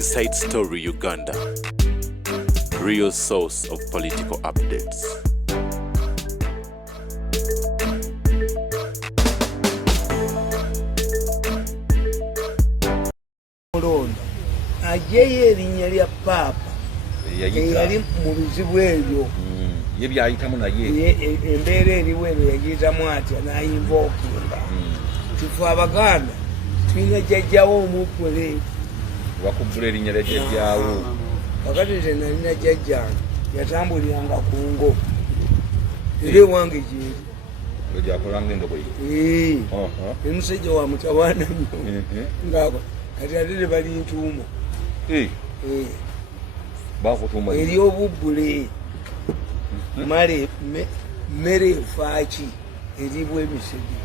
Inside Story Uganda, real source of political updates. Ajeye erinnya lya Papa eyali mu bizibu ebyo ye byayitamu naye embeera eriwo eno yagiyitamu atya n'ayimba okimba tufe Abaganda tulina jjajjawo omukule bakubbula erinnya lya jjajjaawo kakati nze nalina jjajjange yatambuliranga ku ngo era ewange gyeri gyakolanga endogoyi emusajja wa mutawaana nnyo ngaako kati ate ne bali ntuumo bakutuma eri obubbule mmere efaaki eribwa emisege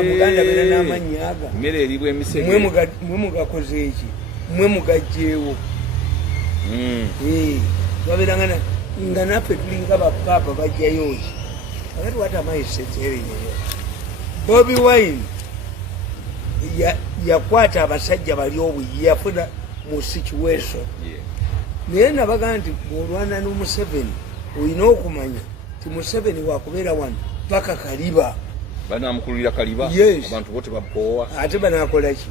Abaganda bera n'amannya aga mmere eribwa emisege mwe mugakoze eki mwe mugajjeewo baberanga nga naffe tulinga bapapa bajjayo ki akati watamayiseteereyo Bobi Wine yakwata abasajja bali obuyi yafuna mu situation naye nabaga nti bw'olwana n'Museveni olina okumanya ti Museveni wakubeera wano paka Kaliba banamukulira Kaliba abantu bote babukoowa ate banakola ki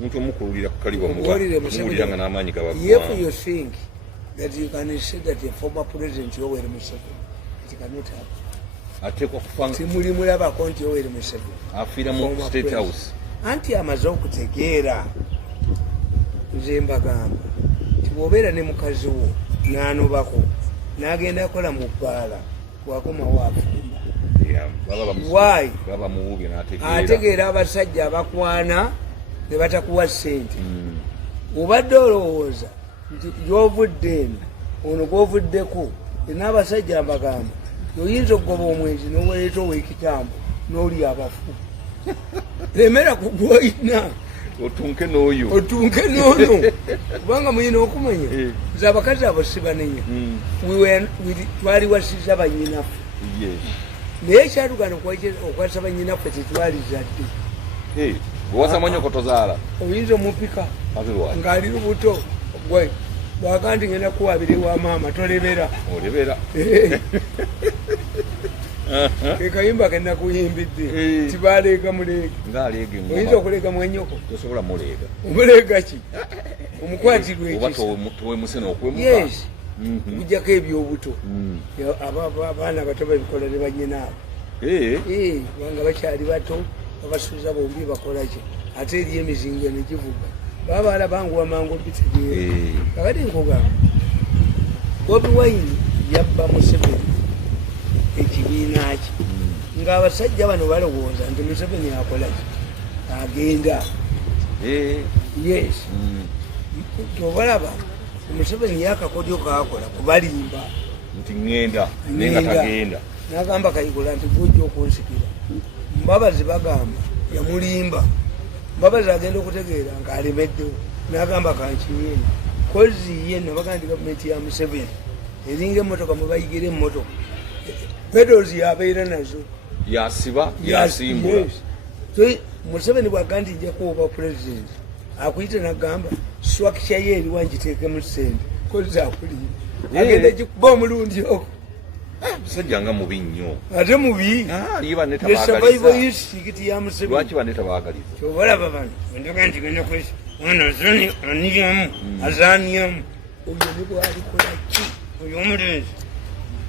muntu omukulira Kaliba muwuliranga n'amaanyi if you think that you can say that a former president Yoweri Museveni it cannot happen atekwa kufanga timuli mulabako nti Yoweri Museveni afiira mu State House anti amaze okutegeera nze mbagamba ti bw'obeera ne mukazi wo n'anobako n'agenda akola mu bbaala wakomawo afumba why ategeera abasajja abakwana ne batakuwa ssente obadde olowooza nti gy'ovudde eno ono gw'ovuddeko n'abasajja mbagamba oyinza okugoba omwezi n'owereeta ow'ekitambo n'oli abafu lemera ku gw'olina otunke n'oyo n'ono kubanga muyina okumanya nze abakazi abo sibanenya twali wasiza banyinaffe naye ekyatugana okwasa banyinaffe tetwali zadde bwewasama nyo kotozaala oyinza omupika ng'ali lubuto gwe bwaka nti ngenda kuwabira ewa maama tolebera kekayimba kenakuyimbidde tibaleega muleega oyinza okuleega mwanyoko omuleega ki omukwatirwa ekisa kujjako ebyobuto abaana bato babikola ne banyinaabo kubanga bakyali bato babasuuza bombi bakolaki ate eri emizingo negivuga baba balabanguwa mangu bitegeera kakati nkugamba Bobi Wine yabba Museveni ekibiina ki ng'abasajja bano balowooza nti Museveni akola ki agenda tobalaba Museveni yakakodyo kakola kubalimba nti ŋŋenda tagenda n'agamba Kayigula nti gujja okunsikira Mbabazi bagamba yamulimba Mbabazi agenda okutegeera ng'alemeddewo n'agamba kankinyeni kozi ye nabaga nti gavumenti ya Museveni eringa emmotoka mwe bayigira emmotoka pedals yabeera nazo yasiba yasimbula Museveni bw'agamba nti nja kuba president akuyita n'agamba swakisha ye eriwa ngiteekemu ssente kozi akulimba agenda gikuba omulundi ogwo musajja nga mubi nnyo ate mubi survival instinct ya Museveni lwaki baneta baagaliza kyobalaba bano endoga nti genda kwesa mwana zoni aniyamu azaniyamu oyo ne bwalikola ki oyo omulenzi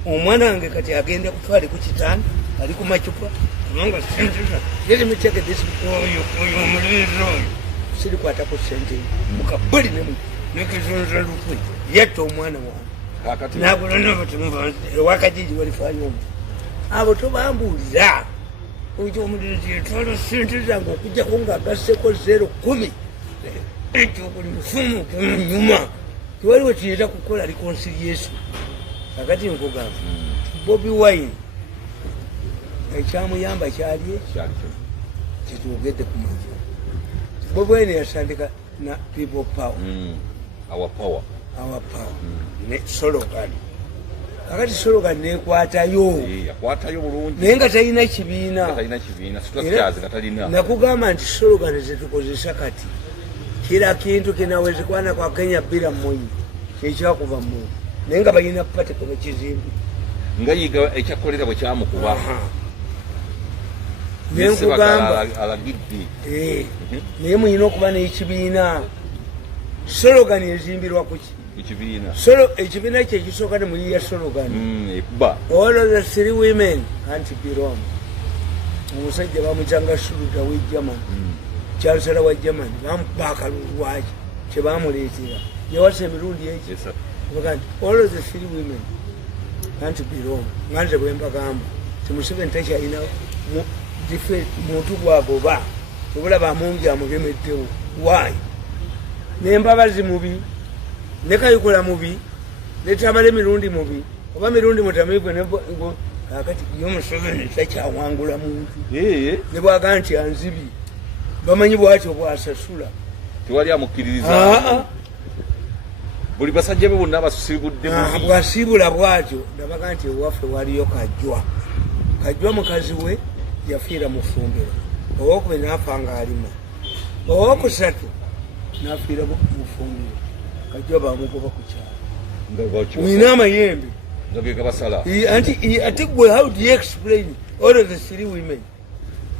omwana wange kati agenda kutwale ku kitanda ali ku macupa kubanga senteza let me check this oyo omulenzi oyo sirikwata ku sente mukabuli nekizonza lukwe yatta omwana wange nagulanabatumba wakajiji walifaayo omu abo tobambuulira oyo omulenzi yetwala sente zange okujjako ng'agasseko 0-10 ekyo buli mufumu kumunyuma tiwaliwo kiyinza kukola reconciliation kakati nkugamba Bobi Wine ekyamuyamba kyali kitwogedde ku maju Bobi Wine yasandika na people power our power ne slogan kakati slogan nekwatayo yakwatayo bulungi naye nga talina kibiina situlakyazi nga talina nakugamba nti slogan zetukozesa kati kira kintu kinawezekana kwa Kenya bila Moi kyekyakuva mu naye nga balina pate kono kizimbi nga yiga ekyakolera bwe kyamukuba nenkugamba alagidde naye muyina okuba n'ekibiina slogan ezimbirwa kuki ekibiina ekibiina kye ekisooka ne muyiya slogan ekuba all of the 3 women can't be wrong omusajja bamujanga suluta we German chancellor wa German bamukuba akalulu lwaki kye bamuleetera yawasa emirundi eki all of the 3 women can't be wrong nganze bwe mbagamba Museveni takyalina muntu gwagoba obulaba amungi amugemeddewo why nembabazi mubi nekayikola mubi netamala emirundi mubi oba mirundi mutamivu kakati yo Museveni takyawangula muntu ne bwaga nti anzibi bamanyi bwatyo bwasasula tewali amukkiririza buli basajja be bonna basibudde bwasibula bwatyo ndabaga nti ewaffe waliyo kajwa mukazi we yafiira mu fumbiro owokubiri nafa nga alima owokusatu nafiira mu fumbiro kajwa bamugoba ku kyalo wina amayembe ati gwe how do you explain all of the 3 women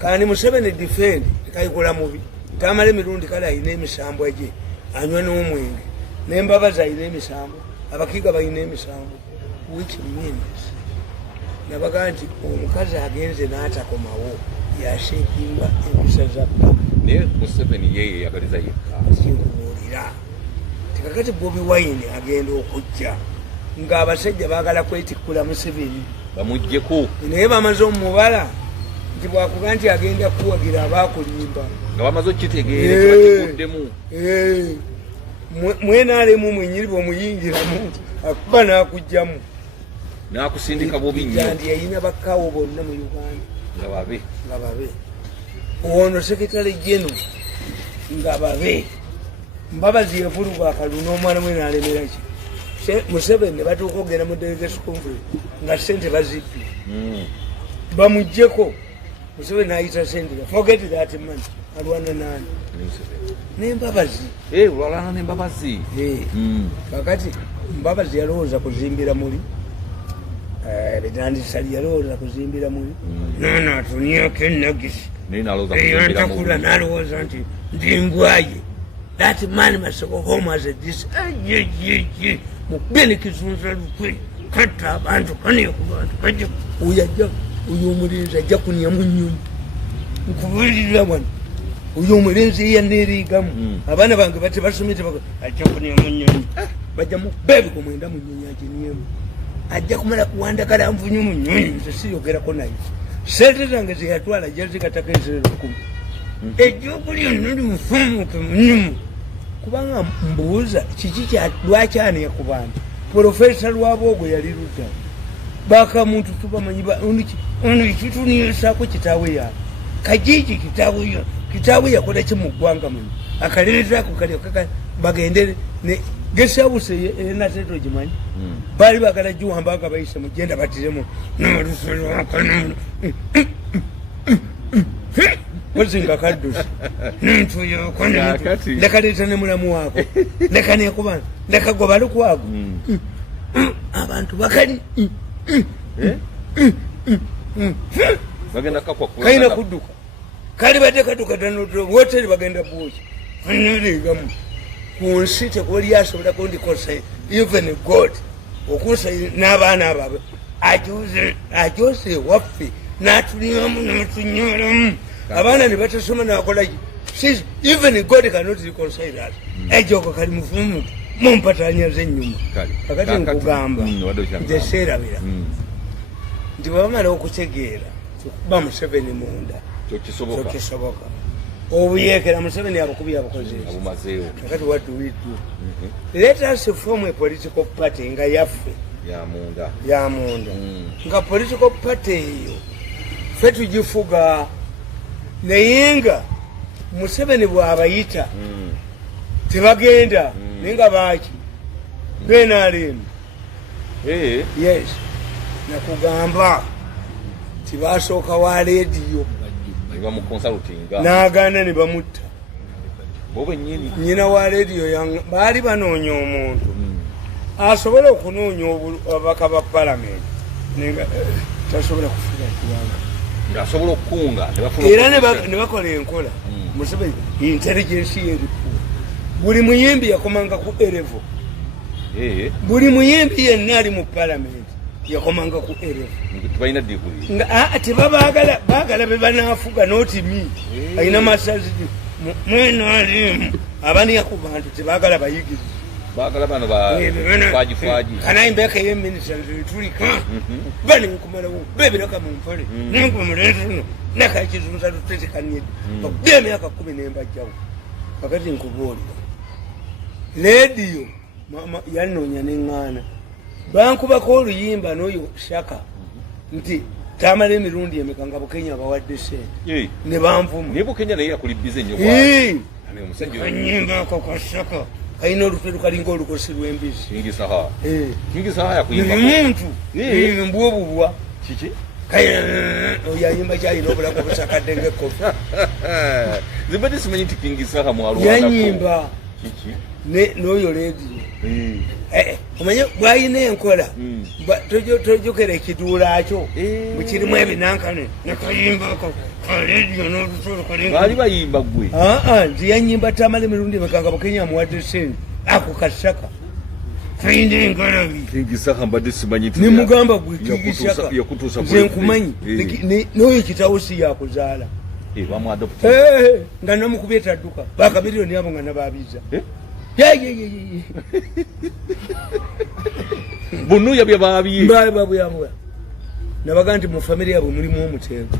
kandi Museveni defend kayikola mubi tamala emirundi kale ayina emisambo gye anywa n'omwenge nembabazi ayina emisambo abakiga bayina emisambo which means nabaga nti omukazi agenze n'atakomawo yashekinga empisa zabba naye Museveni yeye yagaliza yekka kinkubuulira tikakati Bobi Wine agenda okujja ng'abasajja baagala kwetikkula Museveni bamuggyeko naye bamaze omubala nti bwakuga nti agenda kuwagira abaakulimba nga bamaze okukitegeera tebakiguddemu mwenaalemu mwenyini bwomuyingiramu akuba n'akugjamu n'akusindika bubi nnyo ndi yayina bakkaawo bonna mu Uganda nga babe ono sekretary general nga babe Mbabazi yevuluga akalu n'omwana mwe n'alemera ki Museveni ne batuuka okugenda mu delegation conference nga ssente bazidde bamuggyeko Museveni n'ayita ssente forget that man alwana nani n'Embabazi olwalana n'Embabazi kakati Mbabazi yalowooza kuzimbira muli bitandisali yalowooza kuzimbira muli nono atuniako enagisi eyantakula n'alowooza nti ndingwaye that man must go home as a this mukubeni kizunza lukwe katta abantu kaniyo ku bantu kajja uyajja uyo omulenzi ajja kunyamu nnyonyi nkubulirira wano uyo omulenzi yaneerigamu abaana bange bate basomete ajja kunyamu nnyonyi bajja mubebi ku mwenda mu nnyonyi aginyemu ajja kumala kuwandagala nvunyu mu nnyonyi nze siyogerako naye sente zange zeyatwala ajja zikatako ezero 10 ejjokulya noli mufumuke munyumu kubanga mbuuza kiki lwakyaniye ku bantu Profesa Lwabogwe yali ludda bakamuntu tubamanyi ono kituniyesaako kitaawe yawe kajiji kitaawe yakola ki mu ggwanga muno akaleezaako kalyo bagende ne gesabuse enateto gimanyi baali bagala giwamba nga bayise mugenda batiremu n'olusolwakanono ozinga kaddusi nentuyoko leka leeta ne mulamu waako leka nekubana leka gwe balukwago abantu bakali kalina kudduka kali badde kadduka woteri bagenda buuki nerigamu ku nsi tekuli asobolako ndikosa even God okusa n'abaana ababe ajoze ewaffe n'atulimamu n'atunyolamu abaana ne batasoma nakolaki even God cannot reconcile us ejoko kali mufumu mumpatanyaze ennyuma kakati nkugamba nze seerabira nti bwebamala okutegeera okuba Museveni munda kyokisoboka obuyeekera Museveni abukubi abukozeewo kakati what do we do let us form a political party nga yaffe ya munda nga political party eyo ffe tugifuga naye nga Museveni bw'abayita tebagenda naye nga baaki benaalemu yes nakugamba tibasooka wa rediyo n'agaana ne bamutta nyina wa rediyo baali banoonya omuntu asobola okunoonya ababaka ba palamenti tasobola kufuga kiwanga ng'asobola okukunga era ne bakola enkola Museveni intelligence y'eripu buli muyimbi yakomanga ku erevo buli muyimbi yenna ali mu palamenti yakomanga ku erevo tebalina diguli tebabagala be banaafuga notimi alina masazi mwenalimu abaniya ku bantu tebagala bayigiriza bagala bano bafaji kanaimbeka yeministers tulika bani nkumalawo bebiraka mu mpale nenkumulezino nakakizunza tutetekanide bakubye emyaka 10 nembajjawo kakati nkubuulira rediyo yanoonya neŋŋaana bankubako oluyimba n'oyo shaka nti tamala emirundi emeka nga Bukenya bawadde sente ne banvuma naye Bukenya naye yakulibiza ennyo kanyimba ako kwa shaka kalina olutwe lukalinga olukosi lw'embizi kingisaha yakuyimba muntu mbwobubwa kiki oyayimba kyalina obulago obusakadde ng'ekkofi zibadde simanyi nti kingisaha yanyimba n'oyo rediyo omanye bwalina enkola tojokera ekiduula kyo bwekirimu ebinankane nekayimba karediyo baali bayimba gwe nti yanyimba tamala emirundi emekanga Bukenya amuwadde sente ako kasaka kayina engalabi kingisaha mbadde simanyi nti nemugamba gwe kingisaka nze nkumanyi n'oyo kitawo si yakuzaala nga namukubye tadduka bakabiriyoni abo nga nababiza bunuya byababye nabaga nti mu famire yabwe mulimu omutengo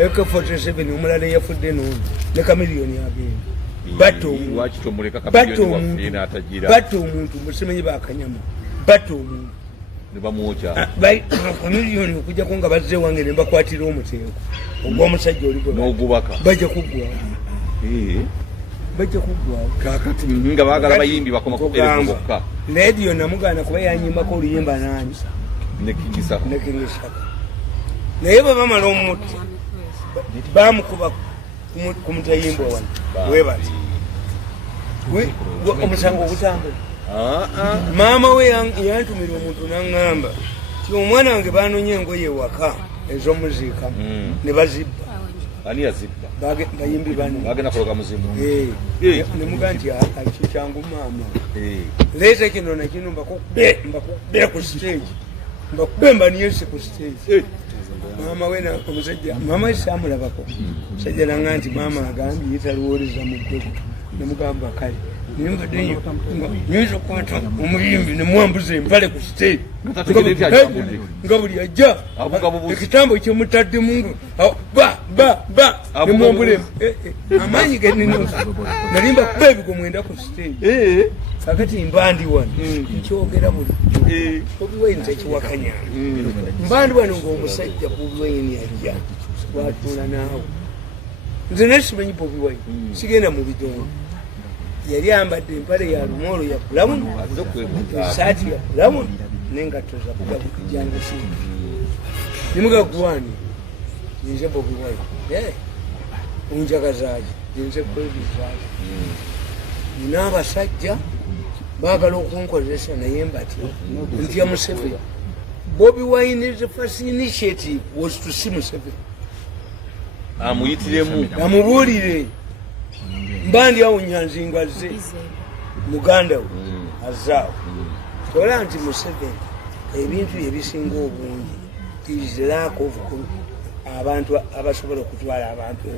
AK47 omulala eyafudde n'ono ne kamiliyoni agenda batta omuntu musimanyi bakanyama batta omuntu kamiliyoni okujjako nga bazze wange ne mbakwatira omutengo ogw'omusajja oli bajja kuggwawo kakati nga baagala bayimbi bakoma ku erevo bokka rediyo namugaana kuba yanyimbako oluyimba nani nekingisaka naye bwe bamala omuti bamukuba ku mutayimba wano webati omusango ogutambula maama we yantumira omuntu naŋŋamba ti omwana wange banonye engoye ewaka ez'omuziikamu ne bazibba ani yazibba bayimbi bano bagenda kuloga muzimu nemuga nti kikyangu maama leeta kino nakino mbakubera ku stage mbakube mbaniyese ku stage maama we omusajja maama we saamulabako musajja nanga nti maama agambye yetaluwoleza mu ddego nemugamba kale nimbadde nyinza okukwata omuyimbi nemwambuza empale ku stage nga buli ajja ekitambo kyemutaddemu nemwambula amaanyi geninosa nalimba kuba ebigo mwenda ku stage kakati mbandi wano nkyogera bulijjo Bobi Wine tekiwakanya mbandi wano ng'omusajja Bobi Wine ajja watula naawe nze nesimanyi Bobi Wine sigenda mu bidongo yali ambadde empale ya lumolo ya bulawuni esaati ya bulawuni n'engatto za kugabukijangusi nimugagwani nze Bobi Wine onjagazaaki nze kwebizaaki nina abasajja baagala okunkozesa naye mbatya ntya Museveni. Bobi Wine's first initiative was to see Museveni. Amuyitiremu amubuulire mbandi awo nyanzinga ze muganda we azaawo tola nti Museveni ebintu ebisinga obungi is lack of abantu abasobola okutwala abantu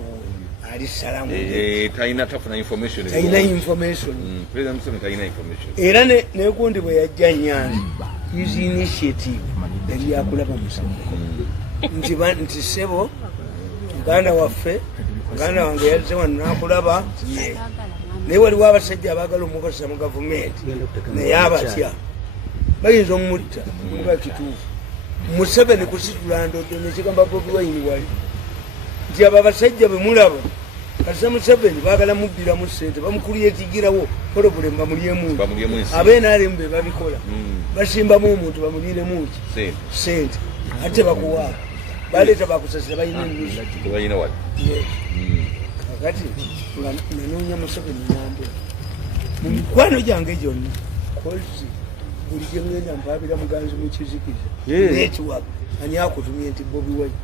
ali salamu taina tafuna information President Museveni taina information era nekundi bwe yajja Nyanzi his initiative yali yakulaba Museveni nti sebo muganda waffe muganda wange yazze wano nakulaba naye waliwo abasajja abaagala omukozesa mu gavumenti naye abatya bayinza omumulita nga kituufu Museveni kusitula ndoddo nekigamba Bobi Wine wali nti abo abasajja bwe mulaba kasa Museveni baagala mubbiramu ssente bamukuliyekigirawo polobulemu bamulyemu ab'NRM be babikola basimbamu omuntu bamuliiremu ki ssente ate bakuwa baleeta bakusasira balina ennusu kakati nga nanoonya Museveni nambula mu mikwano gyange gyonna kozi buli gye ngenda mpaabira muganzi mu kizikiza n'ekiwaga ani akutumye nti Bobi Wine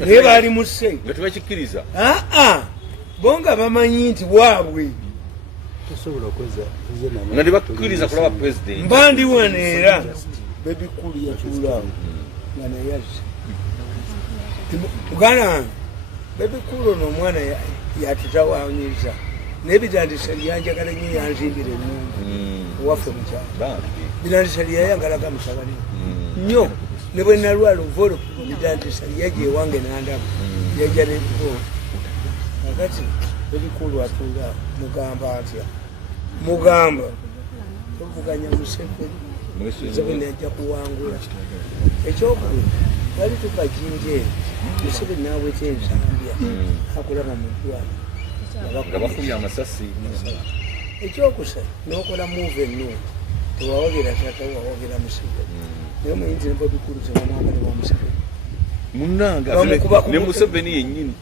naye baali musse nga tebakikkiriza bonga bamanyi nti waabwe nga tebakkiriza kulaba president mbandiwana era bebikulu yatuulaawo nga naye azze muganda wange bebikulu ono omwana yatutawanyiza n'ebitandisa lyanjagala nnyo yanzimbira ennyumba owaffe mukyalo bitandisa lyayangalaga musabani nnyo ne bwe nalwala ovolo bitandisa lyajja ewange nandaba yajja nebivolo kakati ebikulu atuula mugamba atya mugamba tuvuganya Museveni ajja kuwangula ekyokubiri bali tukajinje Museveni naweta ensambya akulaba mu ddwala nga bafulya amasasi ekyokusatu n'okola move enno tewawogera tata wawogera Museveni naye omanyi nti nebo bikulu tebamwagala wa Museveni munnanga ne Museveni yennyini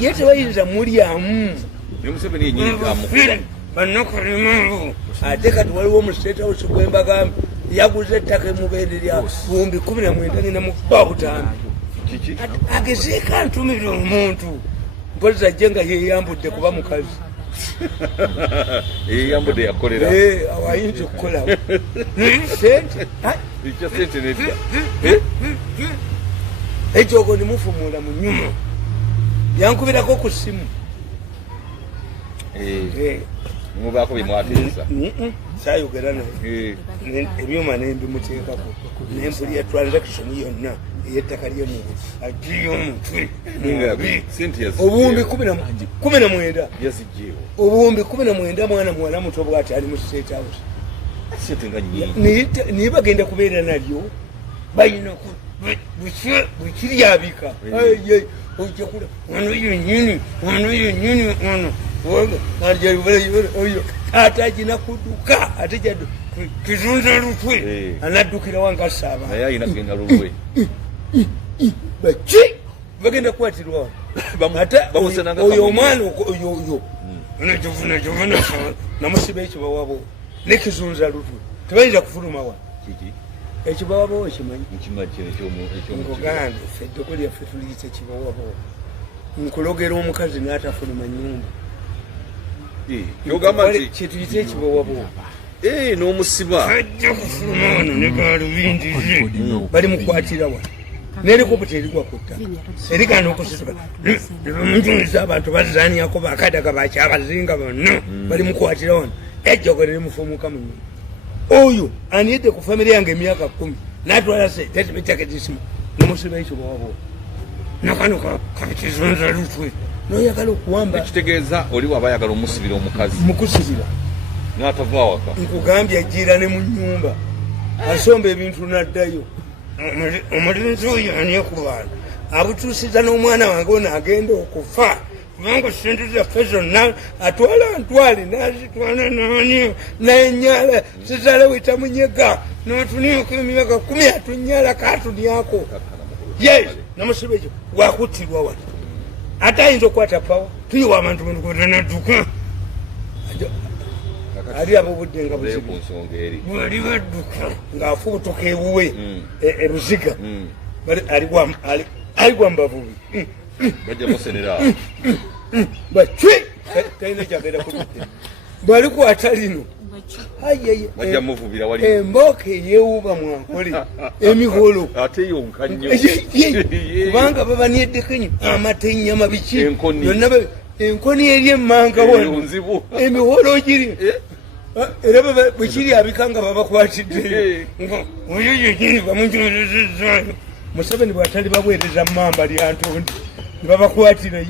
ye tebayinza mulyamu ne Museveni yennyini amukuba bannakolimu ate kati waliwo mu State House gwembagambe yaguze ettaka emubeere lya 1995 agezeeko antumira omuntu mpozi ajje nga yeyambudde kuba mukazi yeyambudde yakolera awayinza okukolawo sente ekyogo nimufumula mu nyuma yankubirako ku ssimu mubaako byemwateesa saayogera naye ebyuma nembimuteekako nempulya transaction yonna eyettaka lyemubu agiyo omutwe obuwumbi 19 yazijjeewo obuwumbi 19 mwana muwala muto bwati ali mu State House naye bagenda kubeera nalyo balina bwekiryabika ojakula ono yennyini ono oyo ate agina kudduka ate kizunza lutwe anaddukira wanga saaba naye ayina kugenda lulwe baki bagenda kuwatirwa oyo omwana oyo nejovuna namusiba ekibawabo nekizunza lutwe tebayinza kufulumawa ekibawabo okimanyi nkugambe ffe eddoko lyaffe tuliyita ekibawabo nkulogera omukazi n'atafuluma nyumba kyetuyita ekibawabo n'omusiba ajja kufuluma wano ne galubindize bali mukwatira wano neriko terigwa kutta erigana okusituka munjungiza abantu bazanyako bakadaga bakyabazinga bonna bali mukwatira wano ejjogo lirimufumuka mu nyumba oyo aniyedde ku famire yange emyaka 10 natwala se tetimitakedisimu nomusiba ekyo bwabo nakano kakizunza lutwe noyagala okuwamba ekitegeeza oli waba ayagala omusibira omukazi mukusibira n'atava awaka nkugambye ajjiira ne mu nyumba asomba ebintu naddayo omulinzi oyo ani ku bantu abutuusiza n'omwana wange ono agenda okufa kubanga sente zaffe zonna atwala ntwale nazitwala nani nanyala sizale witamunyega notuniyako emyaka 10 atunyala katunyako yes namusiba ekyo wakuttirwa wano ate ayinza okukwata pawa tuyiwa abantu bantukotanadduka ali abobudde nga buzibu bali badduka ng'afubutuka ewuwe ebuziga aligwa mbavubi bajja musenera bacwi talina kyagenda kudduka bwalikwata lino bajja muvubira wali embooka eyewuuba mwankole emiholo ate yonka nnyo kubanga babanyeddeko amata ennyama biki yonna enkoni eri emmanga wano emiholo giri era bwekiri abikanga babakwatiddeyo oyo yenyini bamunjozezezaayo Museveni bwatali babwereza mamba lyantondi nebabakwatira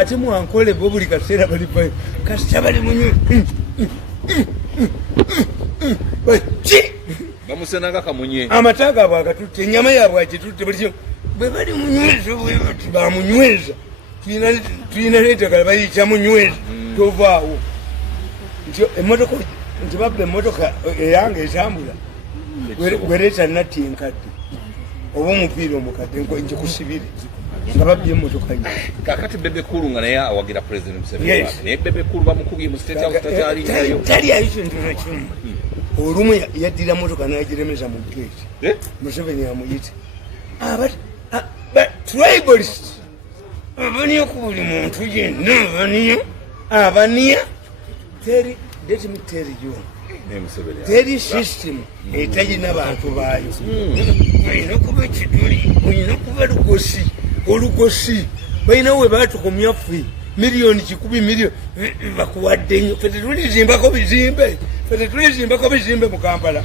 ate mwankole bo buli kaseera balivayo kasita bali munyo baki bamusenanga kamunye amata gaabwe agatutte ennyama yaabwe agitutte buli bwe bali munyweza bwebati bamunyweza tulina neddagala bayita munyweza tovaawo nti emmotoka nti babba emmotoka eyange etambula gwereeta natti enkadde oba omupiira omukadde njikusibire nga babbye emmotoka nyo kakati Bebe Cool nga naye awagira President Museveni naye Bebe Cool bamukubye mu State House takyaliyo taliayo kintu nakimu olumu yaddira motoka nagiremeza mu gate Museveni amuyite tribalist abaniya ku buli muntu yenna abaniya let me tell you teri system etayina bantu baayo olina kuba ekiduli olina kuba olugosi balina we batukomya ffe miliyoni 10 miliyoni bakuwadde nnyo ffe tetulizimbako bizimbe mu Kampala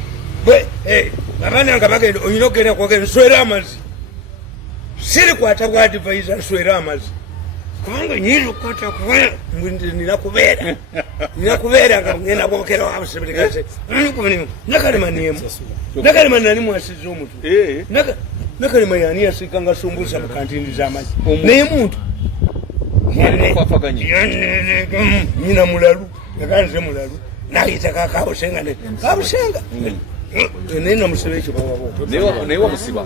abaana nga bagenda olina okugenda kwogenda nswera amazzi siri kwata bwa advisor nswera amazzi kubanga nyinza okukwata kubera nina kubeera nga ngenda kwokera wabuseberekase nakalema niemu nakalema nani mwasiza omutwe nakalema yani yasika nga sumbusa mu kantindi z'amazzi naye muntu nyina mulalu yakanze mulalu nayita kabusenga nena musebe ekyo bawabo naye wamusiba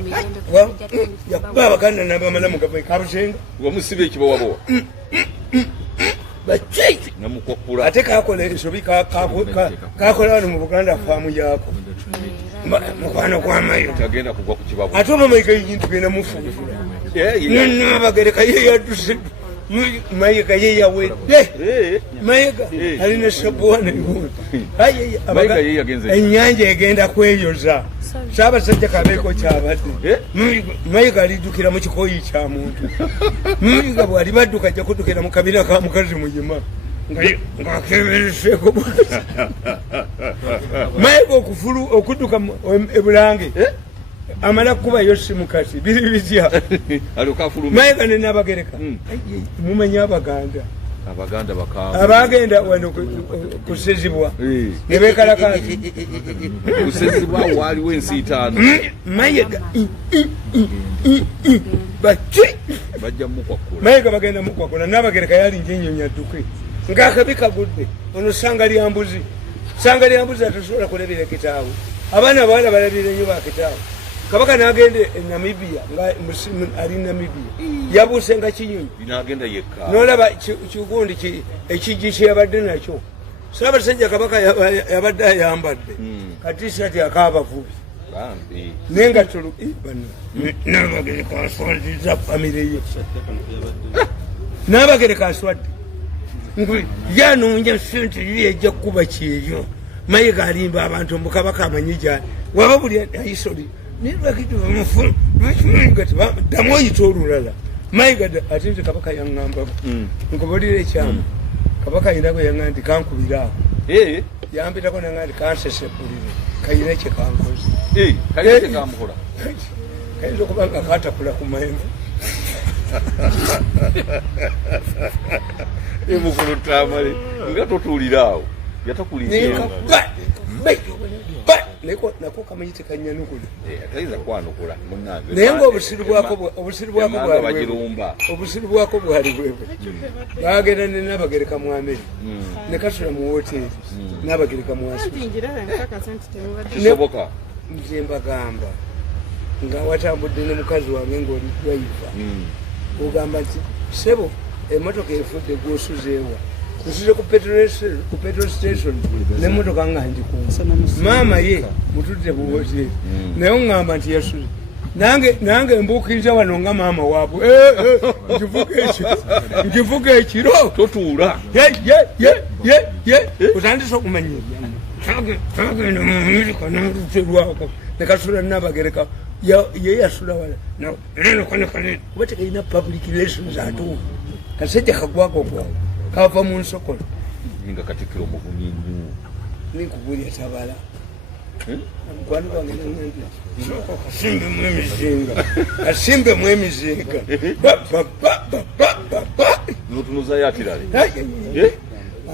yakuba abaganda nabamala mu gavumenti kabusenga wamusiba ekyo bawabo bakiki namukwakula ate kakola ensobi kakola wano mu Buganda faamu yako mukwano gw'amayo tagenda kugwa ku kibabu ate omamayika yintu genda mufunfula nabagereka ye yadduse mayiga ye yawedde mayiga alina sabuwana enyanja egenda kweyoza Saabasajja kabeeko kyabadde mayiga aliddukira mu kikoyi kya muntu mayiga bwali badduka ajja kuddukira mu kabira ka mukazi muyima ng'akebereseeko mayiga okudduka ebulange amala kubayo simukasi biri bitya mayiga nenabagereka mumenya abaganda abagenda wano kusezibwa nebekalakazi kusezibwa waliwo ensi itaano mayiga baki bajja mukwakula mayiga bagenda mukwakula nabagereka yalinga ennyonyi adduke ng'akabi kagudde ono sanga lyambuzi atasobola kulabira kitaawe abaana abawala balabira nnyo bakitaawe kabaka nagende Namibia nga ali Namibia yabuuse nga kinyonyi binagenda yekka nolaba kigundi ekijji kyeyabadde nakyo Saabasajja kabaka yabadde ayambadde katisati akabavubi nengatolo nabagereka aswadiza famire ye nabagereka aswadde yanoonya sente liri ejja kukuba kyeyo mayiga alimba abantu mukabaka amanyi gyali waba buli ayisoli damu oyita olulala mayiga ate nti kabaka yaŋŋambako nkubulira ekyamu kabaka ayina gwe yaŋŋa nti kankubiraako yampitako naŋŋa nti kansesepulire kayina kyekankoze kayinza okuba nga katakula ku mayengo emukulu tamale nga totuuliraawo yatakuliisenga nako kamanyi tekanyanukula atayinza kwanukula munange naye nga obusiru bwako bwali bwebwe bagenda nenabagereka mu Amerika nekasula mu woteeri nabagereka kisoboka nze mbagamba nga watambudde ne mukazi wange ngaoli driva ogamba nti sebo emotoka efudde gwosuzeewa nsuze ku petrol station nemotoka nga njikunsa maama ye mutudde mu woteeri naye oŋŋamba nti yasuze nange mbuukiriza wano nga maama waabwe nkivuga ekiro totuula otandise okumanya agenda mu Amerika naluterwako nekasula nabagereka ye yasula wala kuba tekalina public relations atuufu kasajja kagwako gwawe kava mu nsokolo nga katikiro muvunyi nnyo ninkugulya tabala mukwano gwange soko kasimbemu emizinga notunuzayo atirale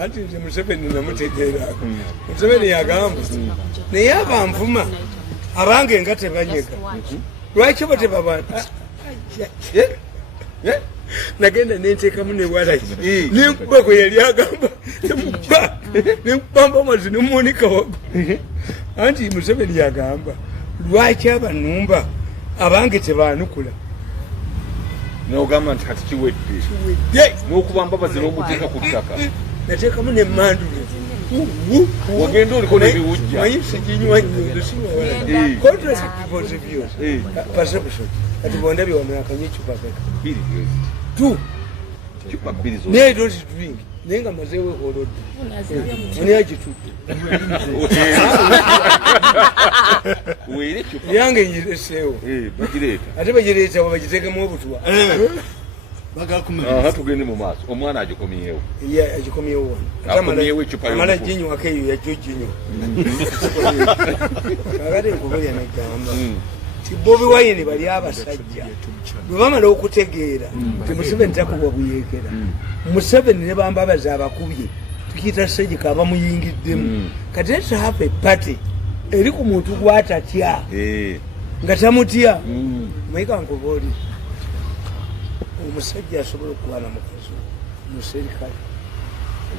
anti nze Museveni namutegeerako Museveni yagamba naye abanvuma abange nga tebanyega lwaki bo tebabana nagenda nenteekamu ne walaki nenkuba kwe yali agamba nenkubamba amazi nemumonika wago anti Museveni yagamba lwaki abanumba abange tebanukula n'ogamba nti kati kiwedde n'okubamba bazi n'omuteeka ku ttaka nateekamu nemandule wagenda oliko nebiwujja manyi siginywa nnyo sinywa contract views perception kati bondabye wano akanywa ecupa peka tu cupa bbiri zo naye don't drink naye nga mazeewo olodde ani agitudde weere cupa yange ngireseewo bagireeta ate bagireeta bagiteekemu obutwa tugende mu maaso omwana agikomyewo agikomyewo akomyewo ecupa amala ginywako eyo yajjo ginywa kakati nkubulya negamba ti Bobi Wine bali abasajja bwe bamala okutegeera ti Museveni takuwa buyeekera Museveni ne bambabaza abakubye tukiyita Ssejjika abamuyingiddemu kati let's have a party eri ku muntu gwatatya nga tamutya mayika nkubaoli omusajja asobola okubana mukazi muserikale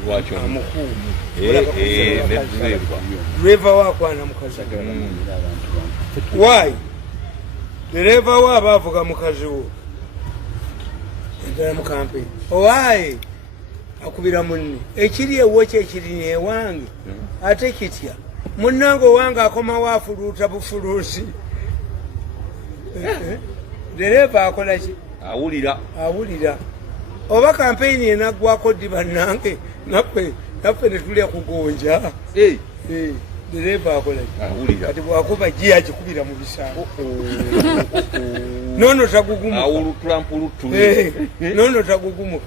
lwaki amukuumi dreva wakwana mukazi why dereva wa abavuga mukazi wo endala mu campaign why akubira munne ekiri ewo kyekiri ewange ate kitya munnange owange akomawo afuluuta bufuluusi dereva akola ki awulira oba campaign enaggwako ddi bannange naffe netulya kugonja dereva akola kati bwakuba ji akikubira mu bisambo nono tagugumuka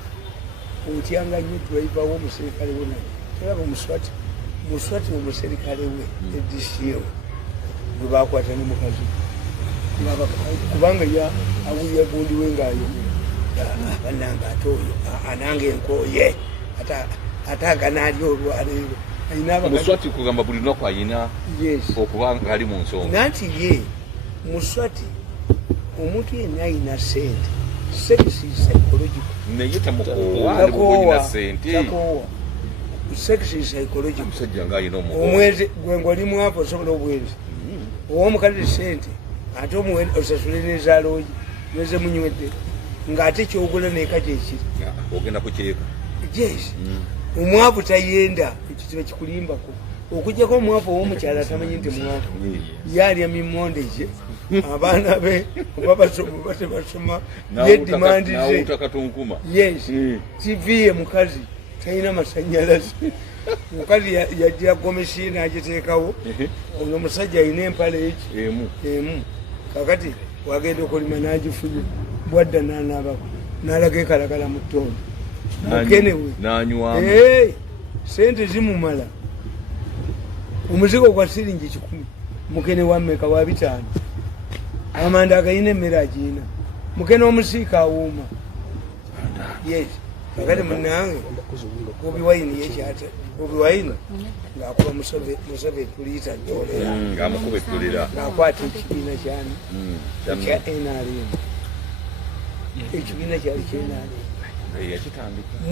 otyanga nnyo driver w'omuserikale wona tolaba muswati omuserikale we edisiyo gwe bakwata ne mukazi kubanga awulira gundi we ngaayogera bannange ate oyo anange enkooye ate aganaali olwaleero Muswati kugamba buli lunaku ayina okuba ngaali mu nsonga nanti ye Muswati omuntu yenna ayina sente sex is psychological naye tamukoowa sente sex is psychological musajja ngaayina omwezi gwenga oli mwavu osobola obwezi owomukazi sente ate osasule nezaaloyi mweze munywedde ng'ate kyogula neeka kyekiri ogenda kukyeka yes omwavu tayenda ekyo kikulimbako okujjako omwavu ow'omukyala tamanyi nti mwavu yalya mimonde gye abaana be oba basoma oba tebasoma yedimandize yes tiviye mukazi talina masanyalaze mukazi yajja gomesi n'agiteekawo ono omusajja alina empale eki emu kakati wagenda okulima n'agifunye bwadda n'anaabako n'alaga ekalagala mu ttondo mukenewe sente zimumala omuzigo gwa siringi 10 mukene wa mmeka wa 5 amanda agayina emmere agiina mukene omusiika awuuma yes kakati munnange Bobi Wine yekyate Bobi Wine ng'akuba Museveni tuliita njolera ng'akwata ekibiina kyani kya NRM ekibiina kyali kya NRM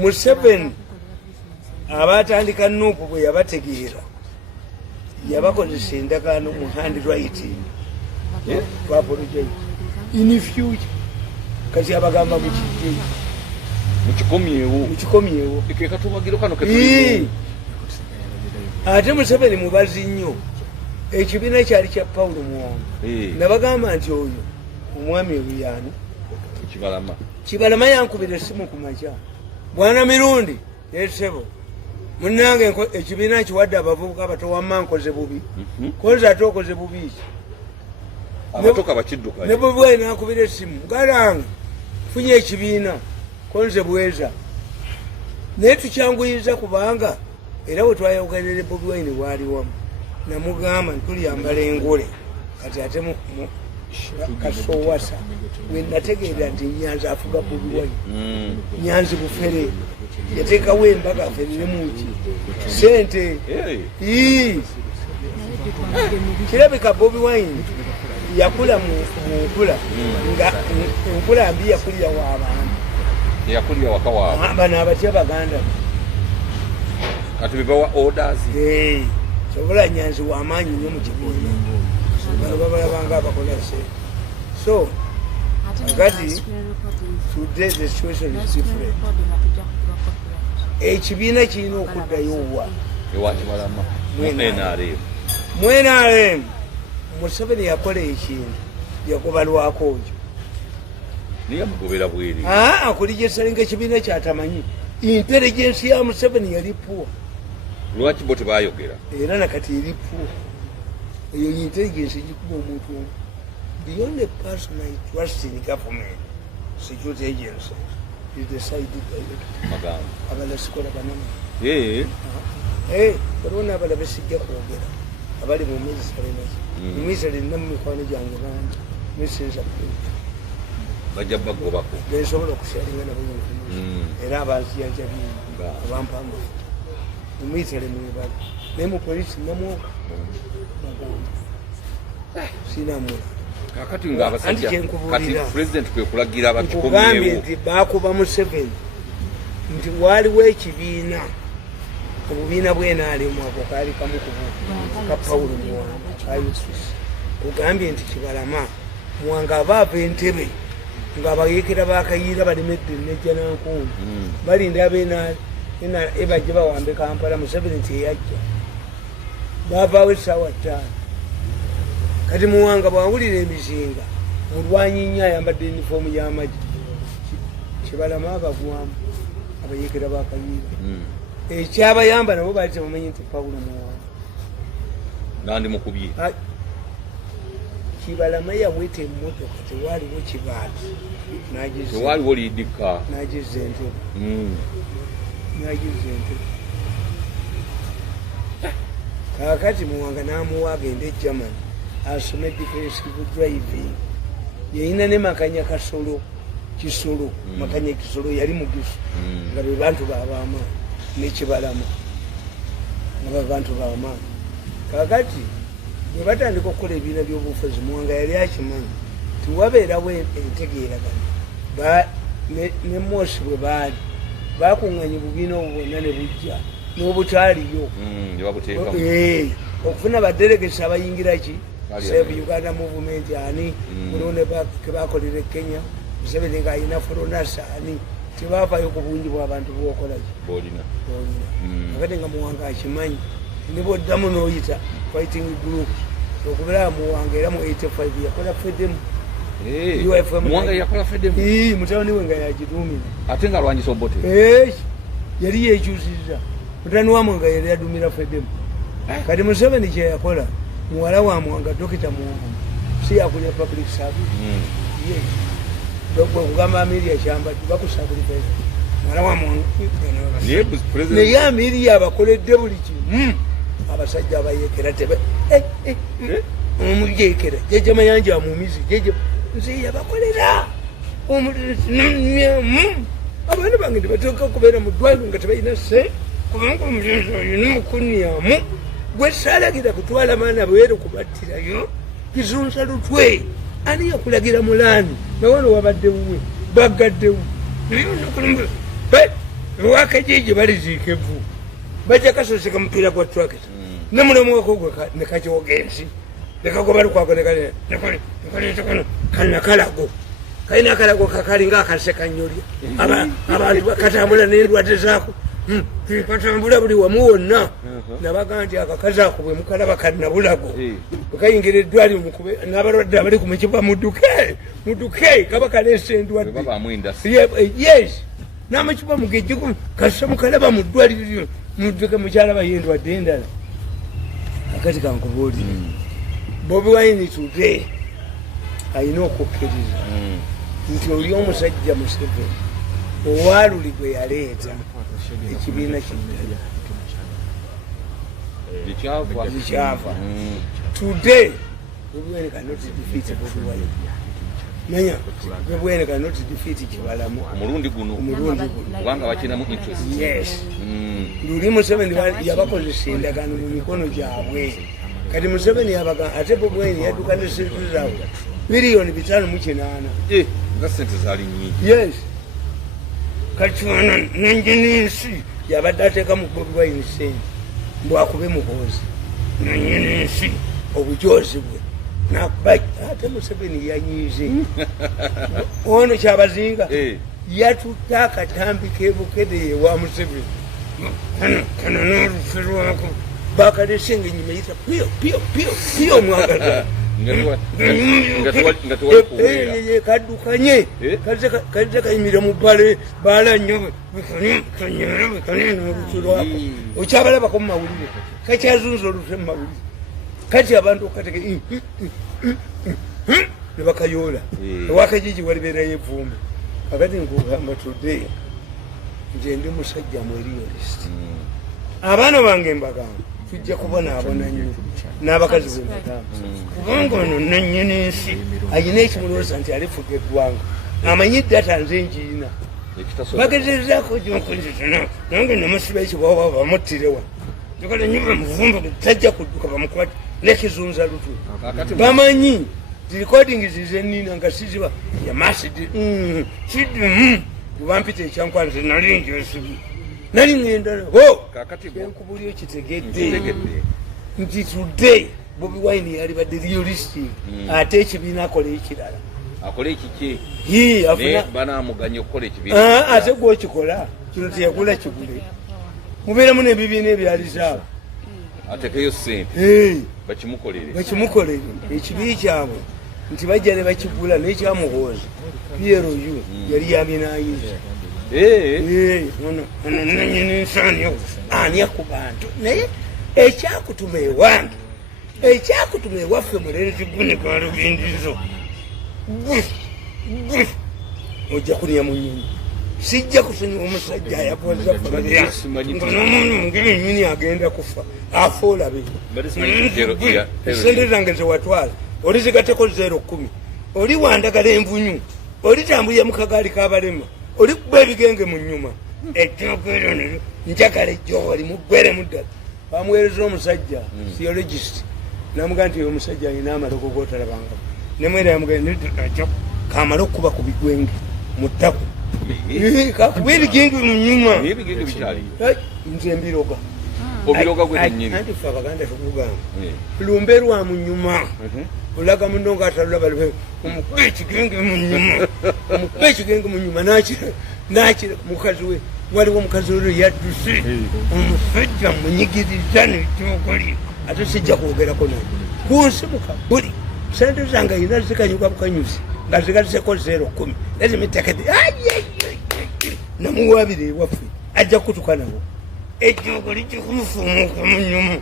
Museveni abatandika Nuupu bwe yabategeera yabakozesa endagaano mu handwriting to apologize in future kati abagamba mukikomyewo ate Museveni mubazi nnyo ekibiina kyali kya Paulo Muwanga nabagamba nti oyo omwami ebuyani Kibalama yankubira essimu ku makya bwana mirundi yesebo munnange ekibiina kiwadde abavubuka abato wamma nkoze bubi koze ate okoze bubi ki ne Bobi Wine nankubira essimu galange funye ekibiina konze bweza naye tukyanguyiza kubanga era bwe twayogerera Bobi Wine waali wamu namugamba ntuliyambala engole kati ate kasowasa we nategeera nti Nyanzi afuga Bobi Wine Nyanzi bufere yateekawo embaga afereremuki sente kirabika Bobi Wine yakula mu nkula nga nkula mbi yakulira w'abantu yakulira waka waabwe bano abatya baganda kati bebawa orders sobola nyanzi w'amaanyi nnyo mu kibiina bano babalabanga abakola se so kati today the situation is different ekibiina kirina okuddayo wa ewakibalama mu NRM Museveni yakola ekintu yagobalwako ojo niye mugobera bweri kulijesalinga ekibiina kyatamanyi intelligence ya Museveni yali puwa lwaki bo tebayogera era nakati eri puwa eyo intelligence gikuba omuntu omu. The only person I trust in government security agency is the side magamba abalasikola banama balona abala besijja kwogera abali mu minisitule namu mikwano gyange bangi misinza bajja bagobako besobola okushalinga nabo era abanzijanjabi abampanga mu minisitule mwebali naye mu polisi namwoka bagamba sinamwoka kakati nga abasajja kati president kwe kulagira abakugambye nti bakuba Museveni nti waliwo ekibiina obubiina bw'enaalemu ako kaali kamu ka Pawulo Muwanga kayususi kugambye nti Kibalama Muwanga abaava Entebbe nga abayeekera bakayiira balemedde nejja nankundu balinda ebajje bawambe Kampala Museveni nti eyajja baavaawo essaawa 5 kati Muwanga bwawulira emizinga mulwanyi nnyo ayambadde yunifoomu y'amagye Kibalama abagwamu abayeekera bakayiira ekyabayamba nabo baali tebamanyi nti Pawulo Muwanga nandi mukubye Kibalama yaweta emmotoka tewaaliwo kibaati tewaaliwo liidika nagiza Entebbe kakati Muwanga n'amuwa agende e Germany asome defensive driving yeyina ne Makanya Kisolo Makanya Kisolo yali mugisu nga be bantu babaamaani ne Kibalama nga bantu baamaani kakati bwe batandika okukola ebibiina by'obufuzi Muwanga yali akimanyi tiwabeerawo entegeeragana ne Mosi bwe baali bakuŋŋanya obubiina obwo bwonna ne bujja n'obutaaliyo okufuna badelegesi abayingira ki Save Uganda Movement ani mulone kebakolera Kenya Museveni nga ayina Foronasa ani tebavaayo ku bungi bw'abantu bwokola ki bolina akati nga Muwanga akimanyi niboddamu n'oyita fighting group okubeera Muwanga era mu 85 yakola FEDEM Muwanga yakola FEDEM mutabani we nga yagiduumira ate nga lwanyisa Obote yali yekyusiza mutani wa Muwanga yali yadumira FEDEM kati Museveni kye yakola muwala wa Muwanga Dokita Muwanga si yakulya public service kugamba Amelia Kyambadde bakusabulika muwala wa Muwanga naye Amelia abakoledde buli kimu abasajja abayeekera tebe omujeekera jeje mayanja amumizi jeje nze yabakolera abantu bange tebatuuka okubeera mu ddwaliro nga tebalina se kubanga omulenzi oyo n'omukunyamu gwe saalagira kutwala maana bweru kubattirayo kizunsa lutwe ani yakulagira mulaani nawano wabadde wuwe bagaddewo ewakajeje baliziika evvu bajja kasoseka mupiira gwa trakita nemulamu wako gwe nekakyoga ensi nekagoba lukwako kanakalago kalina akalago kakali ngaakase kanyolya abantu bakatambula n'endwadde zaako katambula buli wamu wonna nabaga nti akakazi ako bwe mukalaba kannabulago bwekayingira eddwaliro mukube n'abalwadde abali ku mukiba muduke kaba kaleesa endwadde yes n'amakiba mugejjeku kasa mukalaba mu ddwaliro muduke mukyalaba yo endwadde endala akati kankubuulire Bobi Wine today ayina okukkiriza nti oli omusajja Museveni owaaluli gwe yaleeta ekibiina kikyava today Bobi Wine cannot defeat Bobi Wine manya Bobi Wine cannot defeat Kibalama omulundi guno kubanga bakinamu interest yes luli Museveni yabakozesa endagaano mu mikono gyabwe kati Museveni yabaga ate Bobi Wine yadduka ne sente zaabwe miliyoni 508 nga sente zaali nnyingi. yes kati wano nanjinensi yabadde ateeka mu Bobi Wine sente mbwakube muhoozi nanjinensi obujozi bwe nakuba ate Museveni yanyiize ono kyabazinga yatutta akatambi kebukedeye wa Museveni kano n'olufe lwako bakalese ng'ennyuma yita piyo mwagaza kaddukanye kazze kayimira mu bbale baala nnyo kanyera n'olufe lwako okyabalabako mu mawulire kakyazunza olufe mu mawulire kati abantu okateke ne bakayoola ewakajiji walibeerayo evumbi akati nkugamba today nze ndi musajja mwerialist abaana bange mbagamba tujja kubonaabona nnyo n'abakazi bwe mbagamba kubanga ono nannyini ensi ayina ekimulooza nti alifuga eggwanga amanyidde atanze njiina bagezezaako gyonkozesana nange namusiba ekiwawa bamuttirewa jogala nnyo bamuvumba tajja kudduka bamukwate nekizunza lutu bamanyi recording zizenina nga siziba yamasidi sidi bampita ekyankwanze nali njesibi nali ngenda enkubulyo kitegedde nti today Bobi Wine yali badde realistic ate ekibiina akola ekirala akole ekiki banamuganya okukola ekibiina ate gwokikola kino teyagula kigule mubeeramu n'ebibiina ebyalizaawo atekeyo sente bakimukolere ekibi kyabwe nti bajja ne bakigula n'ekyamuhoozi PRU yali yamye n'ayiza ono nanyini nsaaniyo ani ku bantu naye ekyakutuma ewange ekyakutuma ewaffe mulereti gunika lubindizo ojja kulya mu nyonyi sijja kusonyiwa omusajja ayakoza familia nga n'omuntu ngeri nnyini agenda kufa afa olabe esente zange zewatwala oli zigateko 0-10 oli wandagala envunyu oli tambulira mu kagaali k'abalema oli kuba ebigenge mu nnyuma ejjogero njagala ejjooli muggweremu ddala bamuweereza omusajja theologist namugaa nti omusajja alina amaloko gootalabanga nemwera yamugenda kamala okuba ku bigwenge mu ttaku kakuba ebigenge mu nnyuma nze mbiroga anti fe abaganda tukugamba lumbe lwa mu nnyuma olaga muno ng'atalula balibe omukuba ekigenge mu nnyuma omukuba ekigenge mu nnyuma nakira mukazi we waliwo omukazi olwo yadduse omusajja munyigiriza n'ekyogoli ate sijja kwogerako naye kunsibuka buli sente zange ayina zikanyuka bukanyusi nga zigazeko 0-10 ezimitekede namuwabira ewaffe ajja kutuka nabo ekyogoli kikumufumuka mu nnyuma